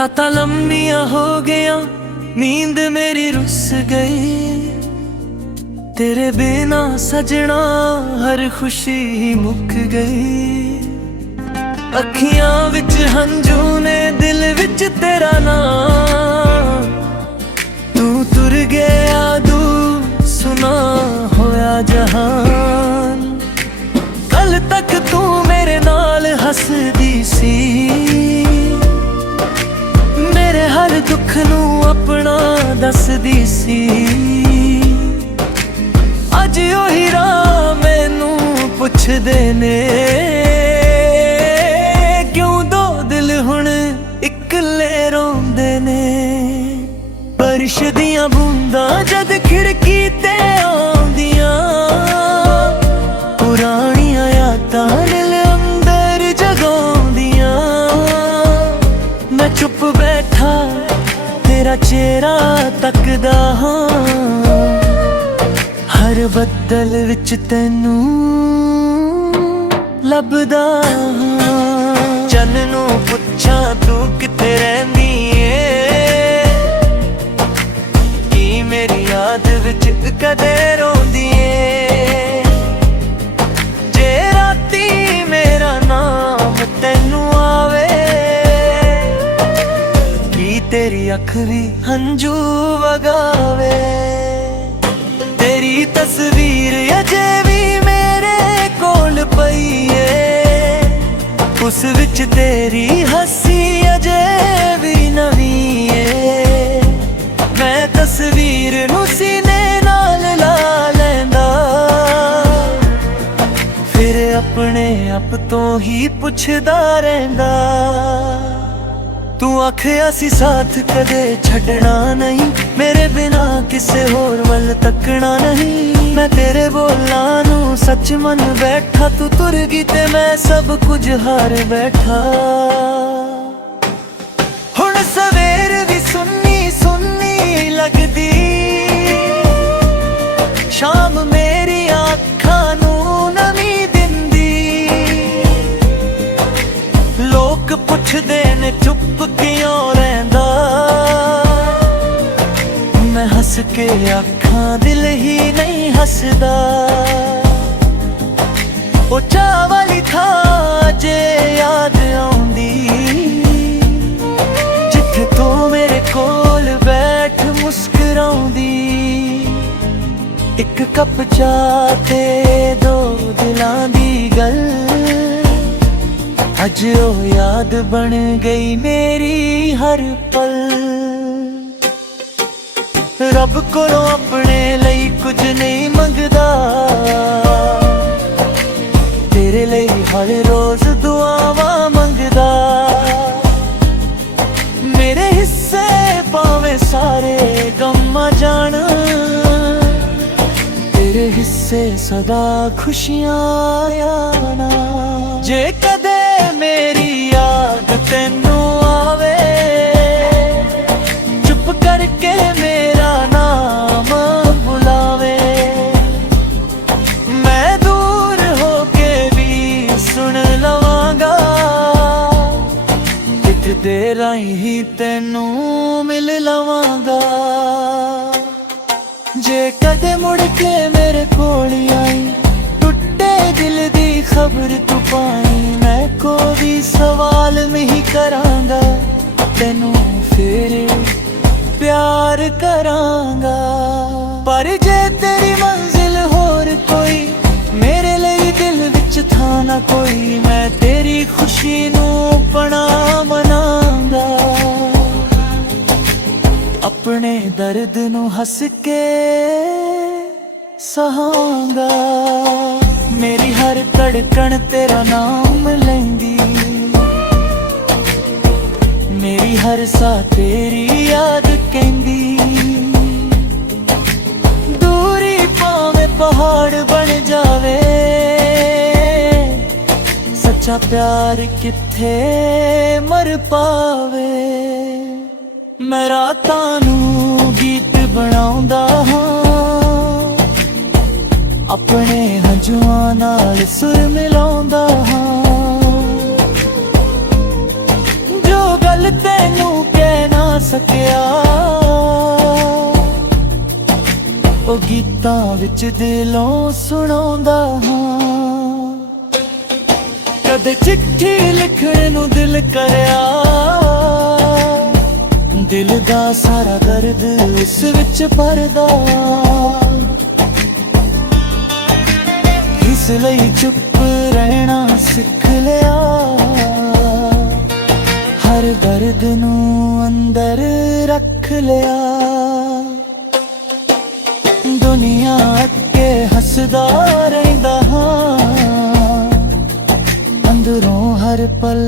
रातां लम्मियां हो गया, नींद मेरी रुस गई। तेरे बिना सजना हर खुशी ही मुक गई। अखियां विच हंजू ने दिल विच तेरा नाम, तू तुर गया दूर सुना होया जहान। कल तक तू मेरे नाल हसदी सी, मेरे हर दुख नू अपना दसदी सी। अज ओही राह मैनू पुछदे ने, क्यों दो दिल हुण इकले रोंदे ने। बारिश दियां बूंदां जद खिड़की ते आउंदियां, पुराणियां यादां दिल अंदर जगाउंदियां। मैं चुप बैठा तेरा चेहरा तकदा हां, हर बदल विच तैनू लभदा हां। चन नू पुछां तू किथे रहिंदी ऐ, की मेरी याद विच कदे रोंदी ऐ। जे राती मेरा नाम तैनू आवे, तेरी अख भी हंजू वगावे। तेरी तस्वीर अजे भी मेरे कोल पई है, उस विच तेरी हसी अजे भी नवीं है। मैं तस्वीर नू सीने नाल ला लैंदा, फिर अपने आप तो ही पुछदा रहिंदा। तू आखिया सी साथ कदे छड़ना नहीं, मेरे बिना किसे होर वल तकना नहीं। मैं तेरे बोलां नू सच मन बैठा, तू तुर गई ते मैं सब कुछ हार बैठा। हुण सवेर भी सुन्नी सुन्नी लगदी, शाम मेरी आँखां नू नमी दिंदी। लोग पुछदे ने चुप क्यों रहिंदा, मैं हस के आखां दिल ही नहीं हसदा। ओ चाह वाली था जे याद आउंदी, जिथे तू मेरे कोल बैठ मुस्कुराउंदी। एक कप चाह ते दो दिलां दी गल, अज ओ याद बन गई मेरी हर पल। रब कोलों अपने लई कुछ नहीं मंगदा, तेरे लई हर रोज दुआवां मंगदा। मेरे हिस्से पावे सारे गम जान, तेरे हिस्से सदा खुशियां आना। जे कदे मेरी याद तैनू आवे, चुप करके मेरा नाम बुलावे। मैं दूर होके भी सुन लवांगा, एक दे राहीं ही तैनू मिल लवांगा। जे कदे मुड़ के मेरे कोल आई, टुटे दिल दी खबर तू पाई। मैं को भी सवाल नहीं करांगा, तैनू फिर प्यार करांगा। पर जे तेरी मंजिल होर कोई, मेरे लिए दिल विच था ना कोई। मैं तेरी खुशी नू अपना मनांगा, अपने दर्द नू हस के सहांगा। मेरी हर धड़कन तेरा नाम लैंदी, मेरी हर सा तेरी याद कहंदी। दूरी भावें पहाड़ बन जावे, सच्चा प्यार किथे मर पावे। मैं रातां नू गीत बनाउंदा हां, अपने हंजुआं नाल सुर मिलाउंदा हां। जो गल तैनू ਸਕਿਆ। ਉਹ ਗੀਤਾਂ ਵਿੱਚ ਦਿਲੋਂ ਸੁਣਾਉਂਦਾ ਹਾਂ। ਕਦੇ ਚਿੱਠੀ ਲਿਖਣ ਨੂੰ ਦਿਲ ਕਰਿਆ, ਦਿਲ ਦਾ ਸਾਰਾ ਦਰਦ ਇਸ ਵਿੱਚ ਭਰਦਾ। ਇਸ ਲਈ ਚੁੱਪ ਰਹਿਣਾ ਸਿੱਖ ਲਿਆ, ਹਰ ਦਰਦ ਨੂੰ ਅੰਦਰ ਰੱਖ ਲਿਆ। ਦੁਨੀਆ ਅੱਗੇ ਹੱਸਦਾ ਰਹਿੰਦਾ ਹਾਂ, ਅੰਦਰੋਂ ਹਰ ਪਲ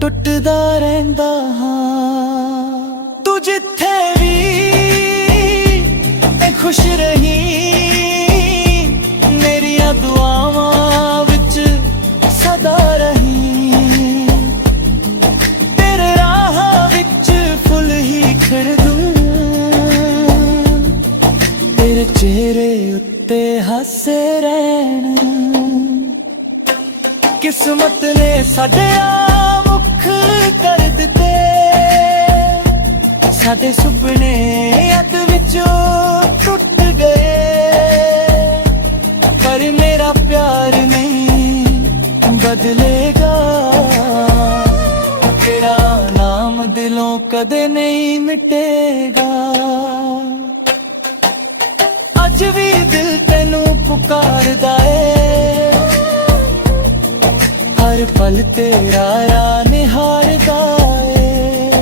ਟੁੱਟਦਾ ਰਹਿੰਦਾ ਹਾਂ। ਤੂੰ ਜਿੱਥੇ ਵੀ ਖੁਸ਼ ਰਹੀ, ਮੇਰੀਆਂ ਦੁਆਵਾਂ ਵਿੱਚ ਸਦਾ ਰਹੀ। ਤੇਰੇ ਰਾਹਾਂ ਵਿੱਚ ਫੁੱਲ ਹੀ ਖਿੜਦੂੰ, ਤੇਰੇ ਚਿਹਰੇ ਉੱਤੇ ਹੱਸੇ ਰਹਿਣ। ਕਿਸਮਤ ਨੇ ਸਾਡੇ ਮੁੱਖ ਕਰ ਦਿੱਤੇ, ਸਾਡੇ ਸੁਪਨੇ ਅੱਧ ਵਿੱਚੋਂ ਟੁੱਟ ਗਏ। ਪਰ ਮੇਰਾ ਪਿਆਰ ਨਹੀਂ ਬਦਲੇਗਾ, ਤੇਰਾ ਨਾਮ ਦਿਲੋਂ ਕਦੇ ਨਹੀਂ ਮਿਟੇਗਾ। ਅੱਜ ਵੀ ਦਿਲ ਤੈਨੂੰ ਪੁਕਾਰਦਾ ਏ, ਹਰ ਪਲ ਤੇਰਾ ਰਾਹ ਨਿਹਾਰਦਾ ਏ।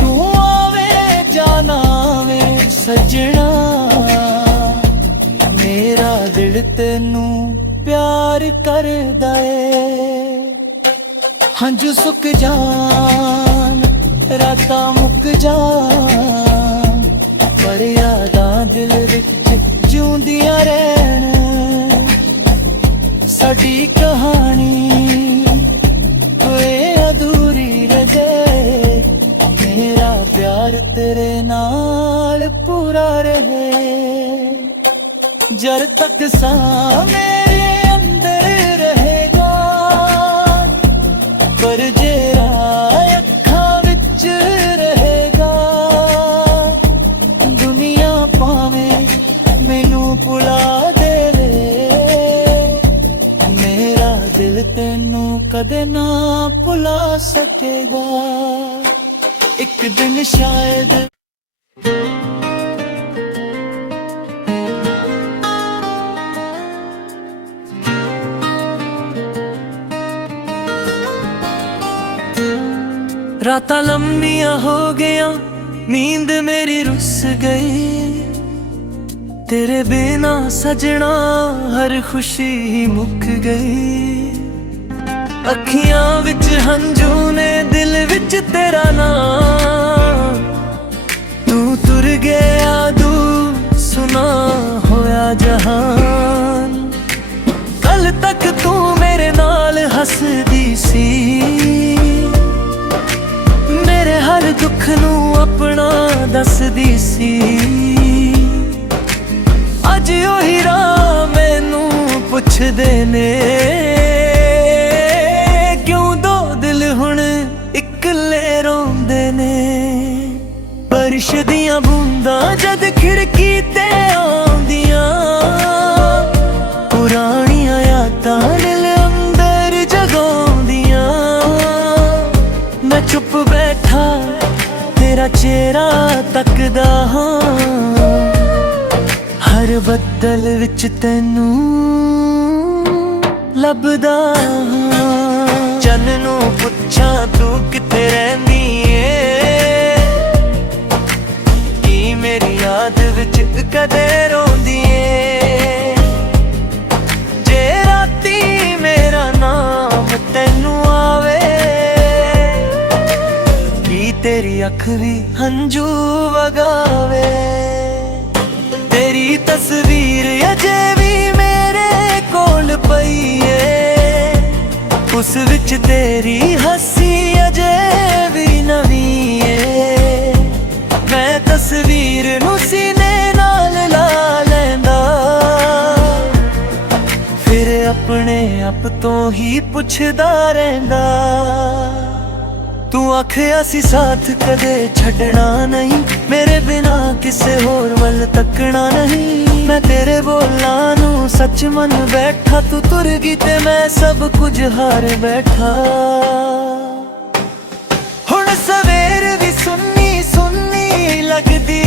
ਤੂੰ ਆਵੇਂ ਜਾਂ ਨਾ ਆਵੇਂ ਸੱਜਣਾ, ਮੇਰਾ ਦਿਲ ਤੈਨੂੰ ਪਿਆਰ ਕਰਦਾ ਏ। ਹੰਝੂ ਸੁੱਕ ਜਾਣ, ਰਾਤਾਂ ਮੁੱਕ ਜਾਣ, ਪਰ ਯਾਦਾਂ ਦਿਲ ਵਿੱਚ ਜਿਉਂਦੀਆਂ ਰਹਿਣ। ਸਾਡੀ ਕਹਾਣੀ ਹੋਏ ਅਧੂਰੀ ਰਹੇ, ਮੇਰਾ ਪਿਆਰ ਤੇਰੇ ਨਾਲ ਪੂਰਾ ਰਹੇ। ਜਦ ਤੱਕ ਸਾਹ ਮੇਰੇ ਅੰਦਰ ਰਹੇਗਾ, ਪਰ ਜਿਹੜਾ ਅੱਖਾਂ ਵਿੱਚ ਰਹੇਗਾ। ਦੁਨੀਆ ਭਾਵੇਂ ਮੈਨੂੰ ਭੁਲਾ ਦੇਵੇ, ਮੇਰਾ ਦਿਲ ਤੈਨੂੰ ਕਦੇ ਨਾ ਭੁਲਾ ਸਕੇਗਾ। ਇੱਕ ਦਿਨ ਸ਼ਾਇਦ ਰਾਤਾਂ ਲੰਮੀਆਂ ਹੋ ਗਈਆਂ, ਨੀਂਦ ਮੇਰੀ ਰੁੱਸ ਗਈ। ਤੇਰੇ ਬਿਨਾ ਸਜਣਾ ਹਰ ਖੁਸ਼ੀ ਹੀ ਮੁੱਕ ਗਈ। ਅੱਖੀਆਂ ਵਿੱਚ ਹੰਝੂ ਨੇ, ਦਿਲ ਵਿੱਚ ਤੇਰਾ ਨਾਮ। ਤੂੰ ਤੁਰ ਗਿਆ ਦੂਰ, ਸੁਨਾ ਹੋਇਆ ਜਹਾਨ। ਕੱਲ ਤੱਕ ਤੂੰ ਮੇਰੇ ਨਾਲ ਹੱਸਦੀ ਸੀ, ਮੇਰੇ ਹਰ ਦੁੱਖ ਨੂੰ ਆਪਣਾ ਦੱਸਦੀ ਸੀ। ਅੱਜ ਉਹੀ ਰਾਹ ਮੈਨੂੰ ਪੁੱਛਦੇ ਨੇ, ਕਿਉਂ ਦੋ ਦਿਲ ਹੁਣ ਇਕੱਲੇ ਰੋਂਦੇ ਨੇ। ਬਾਰਿਸ਼ ਦੀਆਂ ਬੂੰਦਾਂ ਜਦ ਖਿੜਕੀ ਤੇ ਆਉਂਦੀਆਂ, ਪੁਰਾਣੀਆਂ ਯਾਦਾਂ ਦਿਲ ਅੰਦਰ ਜਗਾਉਂਦੀਆਂ। ਮੈਂ ਚੁੱਪ ਬੈਠਾ ਤੇਰਾ ਚਿਹਰਾ ਤੱਕਦਾ ਹਾਂ, ਹਰ ਬੱਦਲ ਵਿੱਚ ਤੈਨੂੰ ਲੱਭਦਾ ਹਾਂ। ਚੰਨ ਨੂੰ ਪੁੱਛਾਂ ਤੂੰ ਕਿੱਥੇ ਰਹਿੰਦੀ ਏ, ਕੀ ਮੇਰੀ ਯਾਦ ਵਿੱਚ ਕਦੇ ਰੋਂਦੀ ਏ। ਜੇ ਰਾਤੀ ਮੇਰਾ ਨਾਮ ਤੈਨੂੰ ਆਵੇ, ਕੀ ਤੇਰੀ ਅੱਖ ਵੀ ਹੰਝੂ ਵਗਾਵੇ। ਤੇਰੀ ਤਸਵੀਰ ਅਜੇ ਵੀ ਮੇਰੇ ਕੋਲ ਪਈ ਏ, ਉਸ ਵਿੱਚ ਤੇਰੀ ਹੱਸੀ ਅਜੇ ਵੀ ਨਵੀਂ ਏ। ਮੈਂ ਤਸਵੀਰ ਨੂੰ ਸੀਨੇ ਨਾਲ ਲਾ ਲੈਂਦਾ, ਫਿਰ ਆਪਣੇ ਆਪ ਤੋਂ ਹੀ ਪੁੱਛਦਾ ਰਹਿੰਦਾ। तू आखिया सी साथ कदे छड़ना नहीं, मेरे बिना किसे होर वल तकना नहीं। मैं तेरे बोलां नू सच मन बैठा, तू तुर गई ते मैं सब कुछ हार बैठा। हुण सवेर भी सुन्नी सुन्नी लगदी,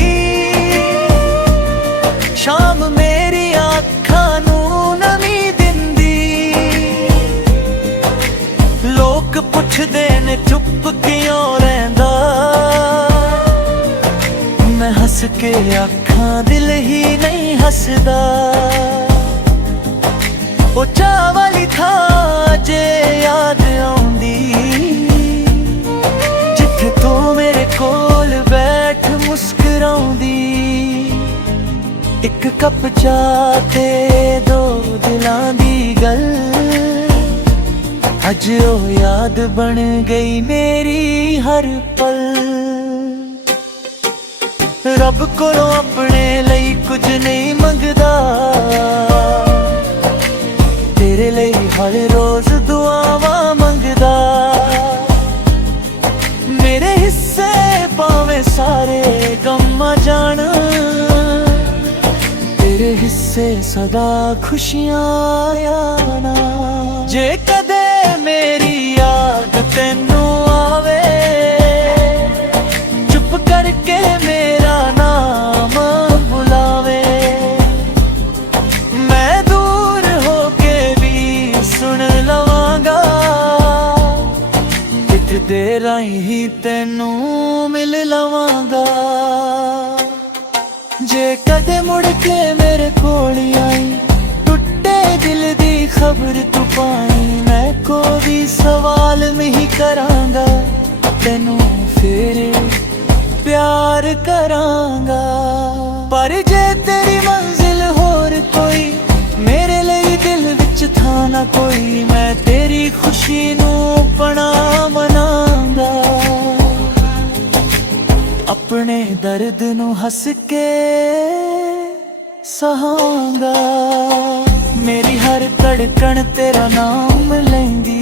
शाम मेरी आँखां नू नमी दिंदी। लोग पुछदे ने चुप क्यों रहिंदा, मैं हस के आखां दिल ही नहीं हसदा। ओ चाह वाली थां जे याद आउंदी, जिथे तू मेरे कोल बैठ मुस्कुराउंदी। एक कप चाह ते दो दिलां दी गल, अज ओ याद बन गई मेरी हर पल। रब कोलों अपने लई कुछ नहीं मंगदा, तेरे लई हर रोज दुआवां मंगदा। मेरे हिस्से पावे सारे गम जान, तेरे हिस्से सदा खुशियां आना। जे कदे मेरी याद तेनू आवे, चुप करके मेरा नाम बुलावे। मैं दूर होके भी सुन लवांगा, कित दे राहीं ही तेनू मिल लवांगा। जे कदे मुड़ के मेरे कोल आई, टुटे दिल दी खबर तू पाई। मैं कोई सवाल नहीं करांगा, तेनू फिर प्यार करांगा। पर जे तेरी मंजिल होर कोई, मेरे लिए दिल विच था ना कोई। मैं तेरी खुशी नू अपना मनांगा, अपने दर्द नू हस के सहांगा। मेरी हर धड़कन तेरा नाम लैंदी,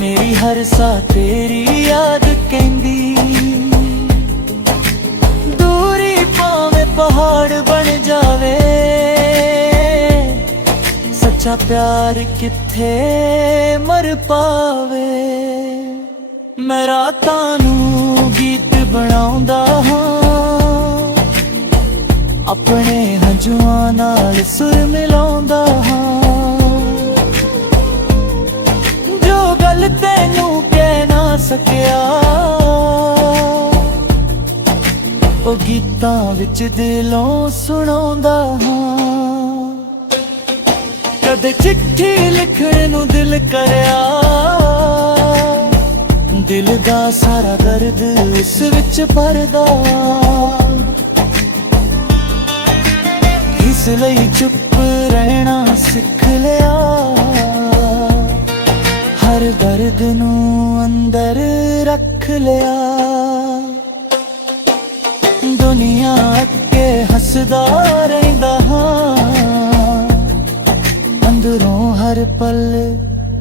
मेरी हर सा तेरी याद कहंदी। दूरी भावे पहाड़ बन जावे, सच्चा प्यार किथे मर पावे। मैं रातां नू गीत बनाउंदा हां, अपने हंजुआं नाल सुर मिलाउंदा हां। जो गल तैनू कह ना सकिया, ओ गीतां विच दिलों सुणाउंदा हां। कदे चिट्ठी लिखण नू दिल करया, दिल दा सारा दर्द उस विच भरदा। इस लई चुप रहना सिख लिया, हर दर्द नू अंदर रख लिया। दुनिया अगे हसदा रहिंदा हां, अंदरों हर पल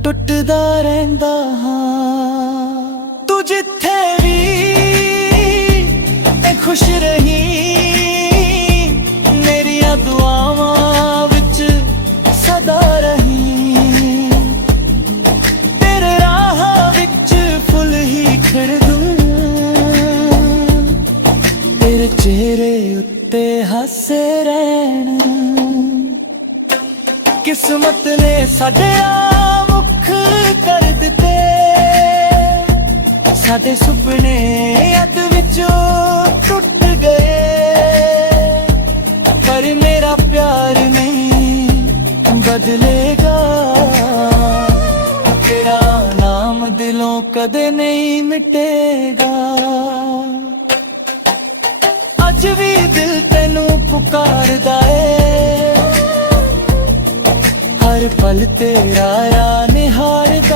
टुटदा रहिंदा हां। तू जिथे भी खुश रही, मेरिया दुआवां विच सदा रही। तेरे राह विच फुल ही खिड़ दूं, तेरे चेहरे उत्ते हसे रहन। किस्मत ने साडे मुख कर दिते, साडे सुपने अध विचों टुट गए। पर मेरा प्यार नहीं बदलेगा, तेरा नाम दिलों कदे नहीं मिटेगा। अज भी दिल तेनू पुकारदा है, हर पल तेरा या निहारदा।